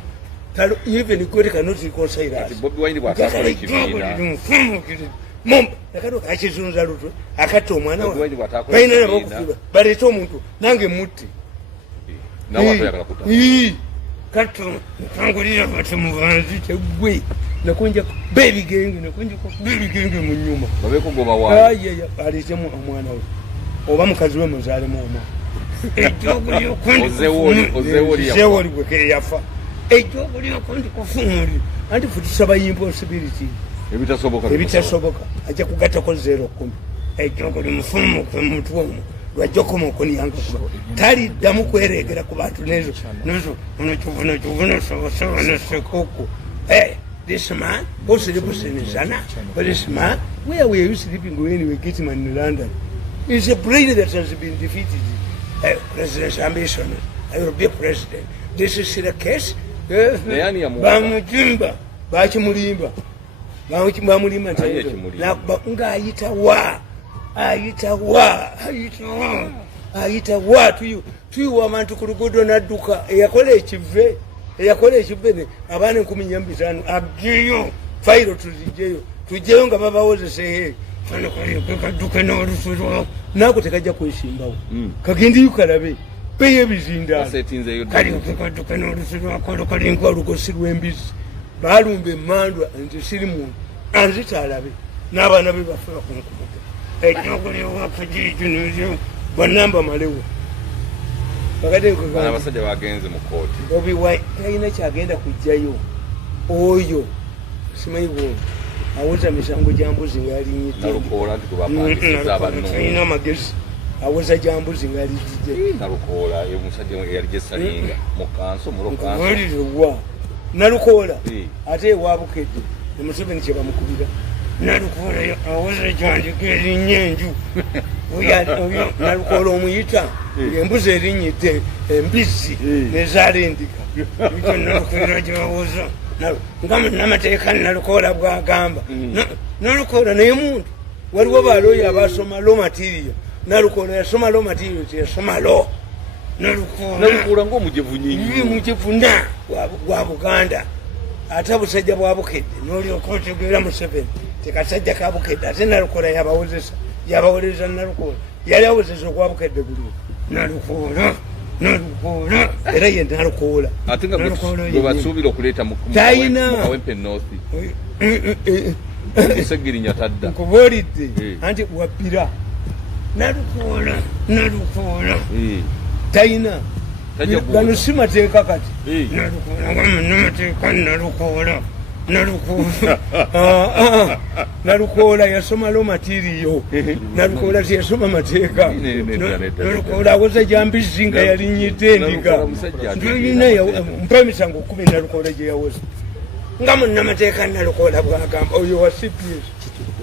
even God cannot reconcile us. Bobi Wine bw'atakola ekibiina momba nakano kakizunza luto akati omwana wa balina nabo okufuba baleeta omuntu nange mutti kati nkangulira bati mubanzi tegwe nakunja bebigenge mu nnyuma babekugoba wayi aleetemu omwana we oba mukazi we muzaalemu oma ozewoli gwekere yafa ejjoguliyoko ndi kufumuli anti futusaba impossibility ebitasoboka ajja kugattako 0-10 ejjoguli mufumukwe muntu omwo lwajjokoma okuniyanga kuba taliddamu kwereegera ku bantu nezo onokivuna sawasawa nesekoko this man who sleeps in Zana, but this man, where were you sleeping when you were getting in London? It's a brain that has been defeated. President's ambition, I will be a president. This is the case. Bamujimba, Bachimulimba, Bamulimba, ayita tuyiwa kurugudo nadduka eyakola ekive abaana 15 agiyo fayiro tuzijeyo nga babawozese kadduka n'olusulo naako tekajja kwesimbawo kagende yukalabe peyo ebizindaalo kadduka n'olusulo akolo kalinkwa lugosi lw'embizi balumba emmandwa nze siri muntu anzitalabe n'abaana be bafula kunkumuga ekyokulewakajijunzo banamba malewo abasajja bagenze mu kooti Bobi Wine talina kyagenda kujjayo oyo simanyi gwo awoza misango gyambuzi nga yalinyite nalukola nti kubapangisiza abanno alina amagezi awoza gyambuzi nga yalijide nalukola omusajja yali gyesalinga mukanso mulokanso oliriwa nalukola ate ewabukedde Museveni kye bamukubira nalukola awoza gyandika erinnya enju oyo nalukola omuyita embuzi erinyidde embizzi nezalendika ekyo nalukola gyebawoza nga munamateeka nalukola bwagamba nalukola naye muntu waliwo baloyo abasoma lo material nalukola yasoma lo material teyasoma lo nalukola ng'omujevu nyinyi mujevuna gwa Buganda ate busajja bwa Bukedde n'olyoka otegeera Museveni tekasajja ka Bukedde ate nalukola yabawoleza nalukola yali awozesa ogwa Bukedde guliwo nalukola era ye nalukola ate nga gwe basuubira okuleeta mukawempe north osegirinya tadda nkubuulidde anti wabbira nalukola tayina gano si mateeka kati nalukola yasoma lo materiyo nalukola tiyasoma mateeka nalukola awoza gyambizi nga yalinyite endiga ntoyina mpa emisango 10 nalukola gye yawoza nga munnamateeka nalukola bwagamba oyo wa CPS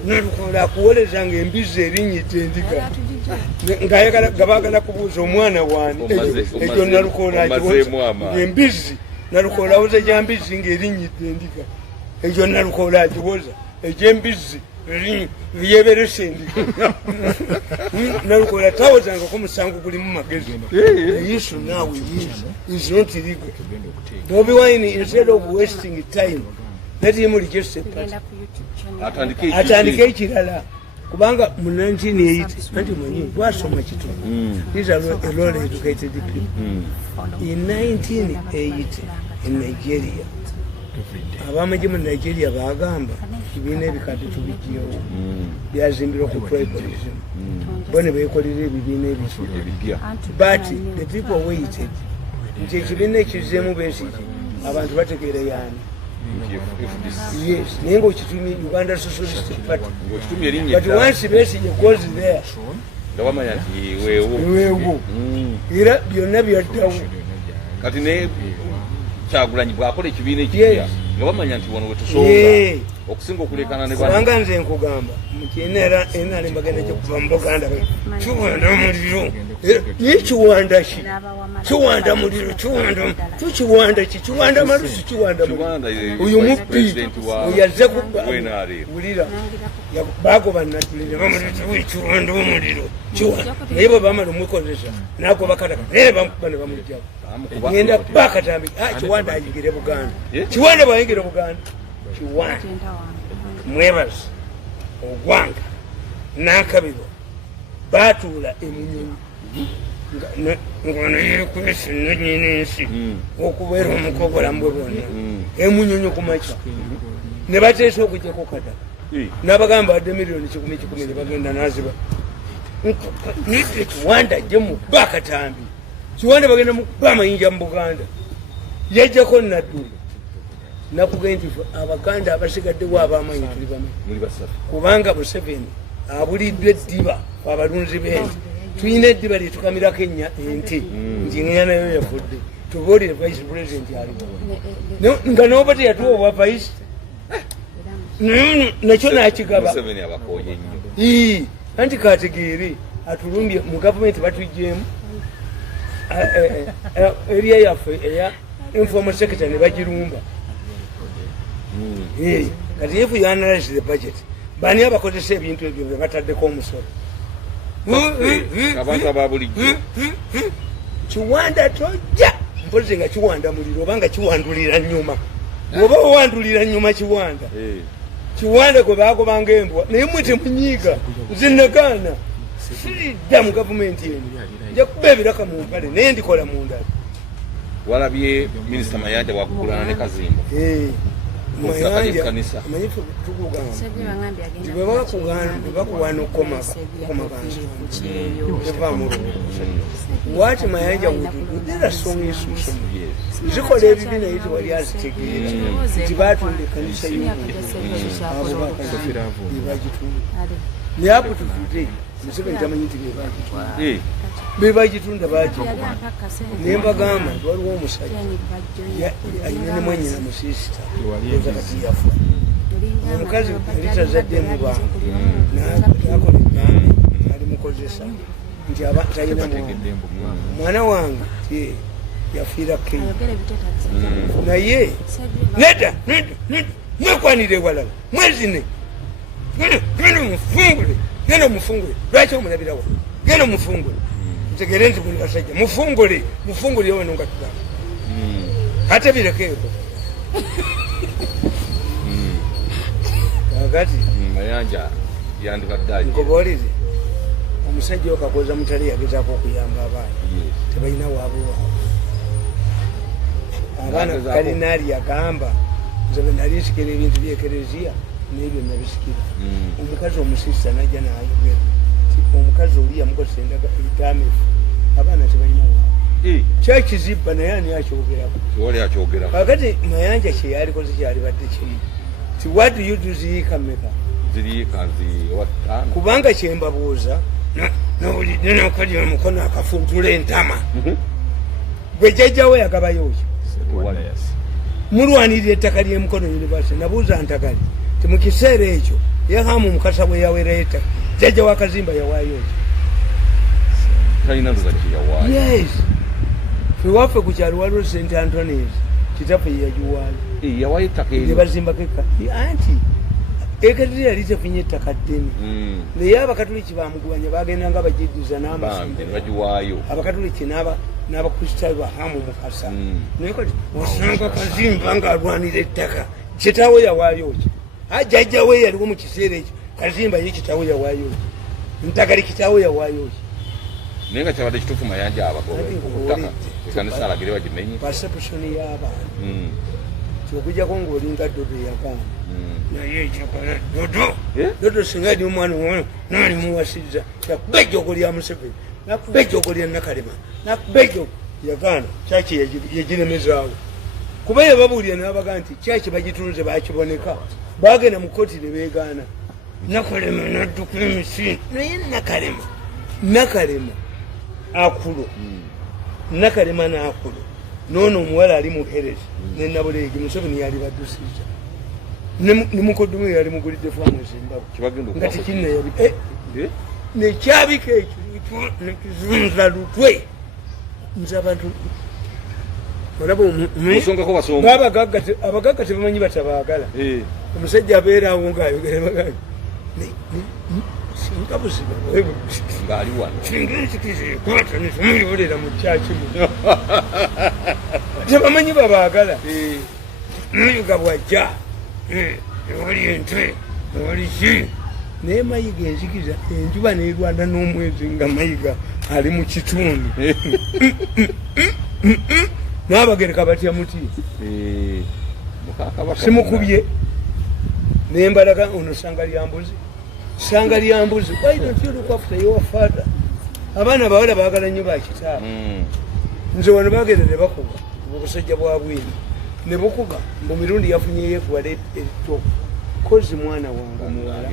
nalukola akuwoleza nga embizi erinyite endiga nga baagala kubuuza omwana wani ekyo nalukola embizi nalukola awoza gyambizi nga erinyite endiga ekyo nalukola agiwoza egyembizi yeberesa endiga nalukola tawozangako musango gulimu magezi yisu nawe is not legal. Bobi Wine, instead of wasting time, let him register atandike ekirala kubanga mu 1980 anti mwenye twasoma kitundu these are a lot educated people in 1980 in Nigeria abamaje mu Nigeria bagamba kibiina ebikadde tubijiyewo byazimbirwa ku tribalism bone beekolera ebibiina ebipya but the people waited nti ekibiina ekizzemu Besigye abantu bategeera yani yes nengo kitumi Uganda Socialist Party but once Besigye goes there ndawamanya nti weewo era byonna byaddawo kati ne Kyagulanyi bwakola ekibiina ekipya nga bamanya nti wano wetusonga okusinga okulekana ne kubanga nze nkugamba mukineera enali mbagenda gye kuva mu Buganda kiwanda muliro yekiwanda ki kiwanda muliro kiwanda ki kiwanda malusi kiwanda uyu muppi uyazze wulira bagoba natulire bamulire kiwanda omuliro kiwanda naye bwe bamala omukozesa nagoba kataka naye bamukubane bamujjawo ngenda bakatambi kiwanda ayingire Buganda kiwanda bwayingire Buganda kiwanda mwebazi ogwanga nakabiro batuula emunyonyi ng'ono yeekwesa nonyina ensi okubeera omukobolamu bwe bwonna emunyonyi kumakya ne bateesa okujjako kadaka n'abagamba badde miliyoni 10 ne bagenda naziba nite kiwanda ajje mu kuba akatambi kiwanda bagenda mu kuba amayinja mu Buganda yajjako naddulu nakugenda nti Abaganda abasigaddewo ab'amanyi tuli bamanyi kubanga Museveni abuliddwa eddiba abalunzi b'ente tulina eddiba lyetukamirako ente nti ng'enya nayo yafudde tubuulire vice president aliwo nga noba teyatuwa obwa vice nakyo nakigaba anti kategeere atulumbye mu gavumenti batuggyemu area yaffe eya informal sector ne bagirumba kati if you analyze the budget bani abakozesa ebintu ebyo nga bataddeko omusolo abantu ababulijjo kiwanda tojja mpozi nga kiwanda muliro obanga kiwandulira nyuma oba owandulira nyuma kiwanda kiwanda gwe bagobanga embwa naye mwe temunyiiga nze nagaana siridda mu gavumenti eno nja kuba ebiraka mu mpale naye ndikola mu ndala walabye minisita Mayanja wakugulana ne Kazimba Mayanja amanyi tukugamba bwe bakuwana okukoma kansi eva mu What Mayanja would do, there are so many solutions. Zikola ebibina yiti wali azitegeera nti baatunda ekkanisa naye apo tutude Museveni tamanyi nti be bagitunda bagikuba naye mbagamba nti waliwo omusajja ayina ne mwannyina musisita oza kati yafa omukazi yali tazaddemu bantu nakola eggame alimukozesa nti talina mwana wange yafiira Kenya naye nedda mwekwanire walala mwezi ne genda mufungule lwaki omulabirawo genda mufungule ntegere nti buli kasajja mufungule yowe nonga tugamba ate birekeeko kakati Mayanja yandibadde nkubuulire omusajja okakoza mutale yagezaako okuyamba abaana tebalina waabwe abaana kalinaali yagamba nze bwe nali nsikira ebintu byekereziya nebyo nabisikira omukazi omusista najja nayogera omukazi oli yamukozesa ebitamefu abaana tebalina waabwe kyekizibba naye ani akyogerako kakati Mayanja kyeyalikoze kyalibadde kimu ti what do you do ziyikameka kubanga kyembabuuza nowulidde nokalya omukono akafuntula entama gwe jjajjawe yagabayo ki mulwanirira ettaka ly'emukono university nabuuza ntagali ti mu kiseera ekyo yahamu mukasa bwe yawerayo ettaka jjajja wa Kazimba yawaayo ki yes fewaffe ku kyalo waliwo St Antonies kitaffe yagiwaayo yebazimbako anti ekereziya yali tefunye ettaka ddene naye abakatuliki bamugubanya bagendanga bajiddiza n'amasomero abakatuliki n'abakristaayo bahamu mukasa naye kati osanga Kazimba ng'alwanira ettaka kitaawe yawaayo ki jjajjawe yaliwo mu kiseera ekyo Kazimba ye kitaawe yawaayo ki ntagali kitaawe yawaayo ki naye nga kyabadde kituufu Mayanja abagobettaka ekanisa alagire bagimenye perception y'abantu kyokujjako ng'olinga Dodo yagamba naye ekyokola Dodo singa ali omwana ono naalimuwasizza nakuba ejjogo lya Museveni nakuba ejjogo lya Nakalema nakuba ejjogo yagaana kyaki yagiremezaawo kuba yababuulira n'abagaa nti kyaki bagitunze bakiboneka bagenda mu kkooti ne beegaana Nakalema naddukula emisinde naye Nakalema akulo Nakalema n'akulo noono omuwala ali muherezi ne Nabuleegi Museveni yali baddusiza ne mukoddomu yali mugulidde faamu Zimbabwe nga tekinnayabi nekyabika ekyo nekizunza lutwe nze abantu abagagga tebamanyi batabaagala omusajja abeeraawo ng'ayogera singa buziba ng'ali wano singa ensikiza ekwata netumuyolera mu kyakimu tebamanyi babaagala nayuga bwajja ewali entwe ewali ki naye mayiga enzikiza enjuba neerwana n'omwezi nga mayiga ali mu kitundu n'abagereka batya muti simukubye nembalaga ono sanga lya mbuzi why don't you look after your father abaana bawala baagala nnyo bakitaaba nze wano bagenda ne bakuba obusajja bwa bwini ne bukuba mbu mirundi yafunyeyo ekuwala ekito kozi mwana wange omuwala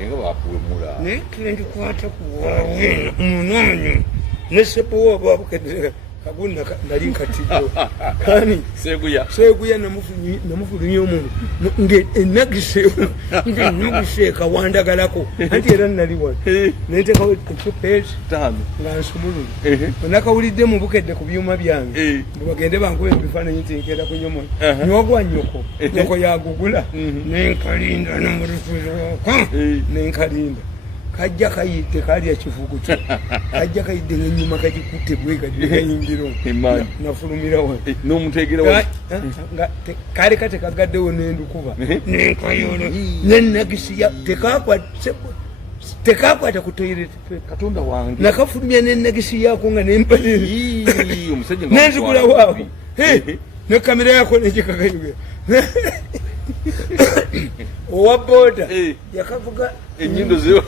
naye kendikwata kuwabwino omunoonyo ne sepuwa bwabukedera kagundi nali nkatiddo kani seeguya namufulumya omuntu ng'enagise ekawandagalako anti era nali wano nentekawo ecupa ezi nga nsumulule onakawulidde mu bukedde ku byuma byange bagende bankuba ebifaananyi nti nkeera ku nyomoyo niwagwa nyoko yagugula nenkalinda nomulutulwaka nenkalinda kajja kayidde kalya kivuguto kajja kayidde ng'ennyuma kagikutte bwekagayingira nafulumirawo n'omutegera kale katekagaddewo nendukuba nenkayolo nenagisi tekakwata ku toilet katonda wange nakafulumya nenagisi yako nga nenzigulawo ne kamera yako negikakayugira owa boda yakavuga enyindo zo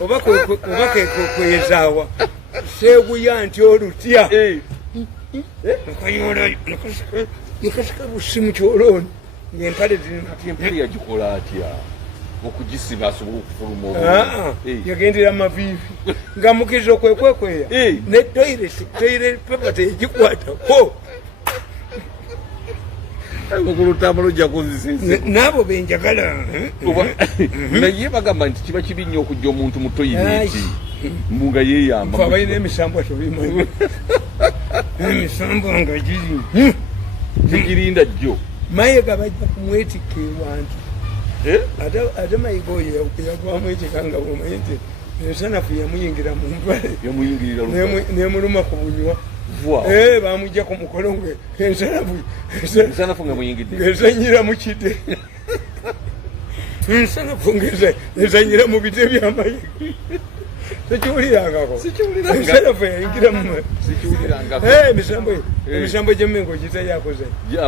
oba kweyezaawa seeguya nti olutya Eh. nekasika busi mu kyolooni ng'empale Kati empale yagikola atya okugisiba asobole okufuluma yagendera maviivi nga mukiza okwekwekwera ne toilet papa tegikwatako okulutambula ojja kuzisese naabo benjagala naye bagamba nti kiba kibi nnyo okujja omuntu mu toyireti nga yeeyamba balina emisambwa tobimanyi emisambwa nga giri tegirinda jjo mayiga bajja kumwetikka ewantu ate mayiga oyo yagwamu ekikanga bwomanyi nti ensanafu yamuyingira mu mpale nemuluma ku bunywa bamujja ku mukolo gwe ensanafu nga muyingidde ng'ezanyira mu kide ensanafu ng'ezanyira mu bite by'amayiga tekiwulirangako ensanafu yayingira emisambo gy'emengo gitayakoze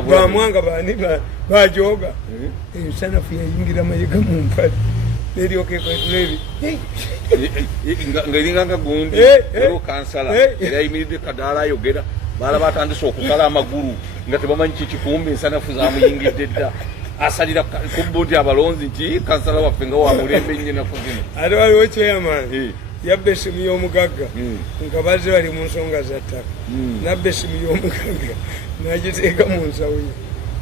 bamwanga bani bajoga ensanafu yayingira mayiga mu mpale neryokekwetulebe nga eringanga gundi ero kansala era ayimiridde kadaala ayogera baala batandise okukala amagulu nga tebamanyi kikikumba ensanafu zamuyingidde dda asalira kubbo nti abalonzi nti kansala waffe nga wamulembe nnyo enaku zino ate waliwo chairman yabba essimu y'omugagga nga bazze bali mu nsonga za ttaka nabba essimu y'omugagga nagiteeka mu nsawo ye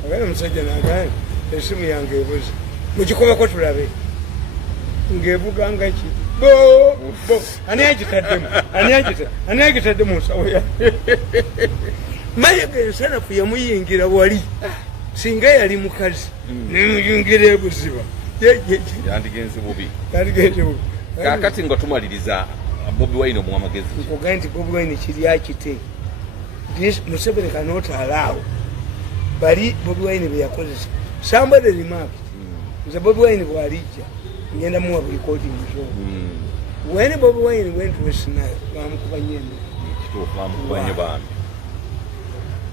agana omusajja nagana essimu yange ebuze mukikobako tulabe ng'evuga nga ki ani agitadde mu nsawo ya mayiga ensanafu yamuyingira wali singa yali mukazi nemuyingira ebuziba yandigenze bubi yandigenze kakati nga tumaliriza Bobi Wine omwamagezi nkugaa nti Bobi Wine kiri akite Museveni cannot allow bali Bobi Wine beyakozesa somebody remarked nze Bobi Wine bwalijja ngenda muwa buli koti muzo when Bobi Wine went to West Nile bamukuba nyembe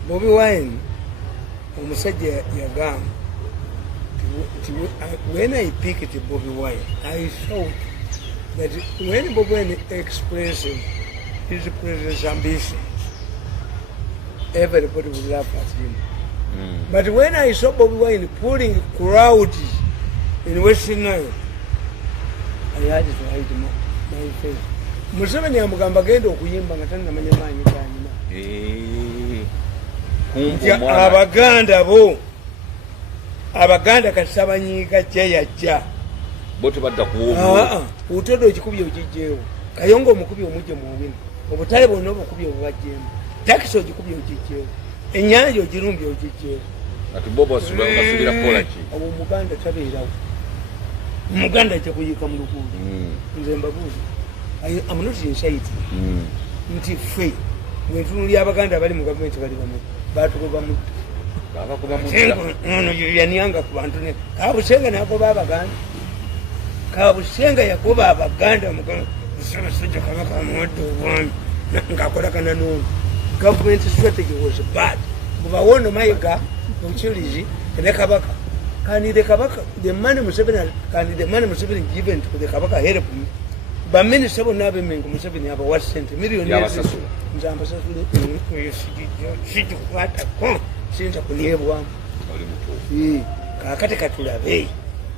Bobi Wine omusajja yagamba when I picked Bobi Wine I saw that when Bobi Wine expressing his president's ambition everybody would laugh at him but when I saw Bobi Wine pulling crowds in Western Nile I had to hide my face. Museveni amugamba agenda okuyimba nga tanamanya maanyi ganyina abaganda kati sabanyiika kye yajja bo tebadda kuwuba obutodo okikubye okijjeewo kayonga omukubye omujje mu bubina obutale bwonna obukubye obubajjeemu takisi ogikubye okijjeewo ennyanja ogirumbye okijjeewo ati bobo basubira kukola ki obwo omuganda tabeerawo omuganda ajja kuyiika mu luguudo nze mbabuuza amunoti insaiti nti ffe bwentunulya abaganda abali mu gavumenti bali bamu batugobamu ono yaniyanga ku bantu kabusenga nagoba abaganda kabusenga yagoba abaganda musajja kabaka amuwadde obwami ngaakolagana n'ono government strategy was bad bubawono mayiga omukyulizi ne kabaka Can the Kabaka, the money Museveni given to the Kabaka help me? But many seven never make Museveni have a what cent million years. Since I could hear one. Kakateka to the way.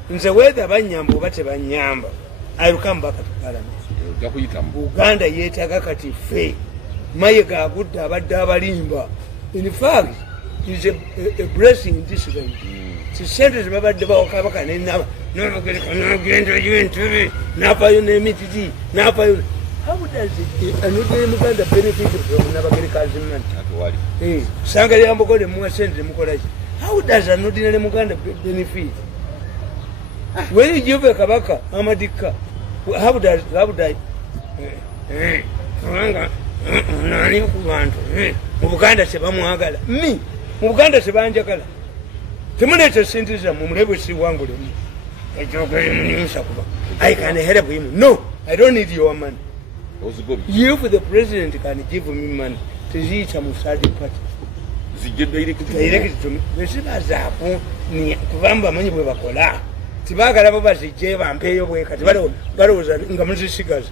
In the way the Banyambo, whatever Nyamba, I will come back to Parliament. Uganda yet Agakati Fay. Mayaga good Dabalimba. In fact, it's a blessing in this way. Sisente zibabadde bawakabaka nenaba nogenda yintubi napayo nemititi napayo how does another Muganda benefit from Nabagerikazi man atwali sanga yambokole muwa sente mukola how does another Muganda benefit when you give a kabaka amadika how does nani ku bantu mu Buganda sebamwagala mu Buganda sebanjagala temunete sente zammwe mulebe siwangulemu ekyokwerimunyusa kuba I can help him. No, I don't need your money. If the president can give me money, tiziyita mu third party zijje direct to me besibazaapo kubamba amanyi bwe bakola tibaagala bo bazijje bampeeyo bweka balowooza nga muzisigaza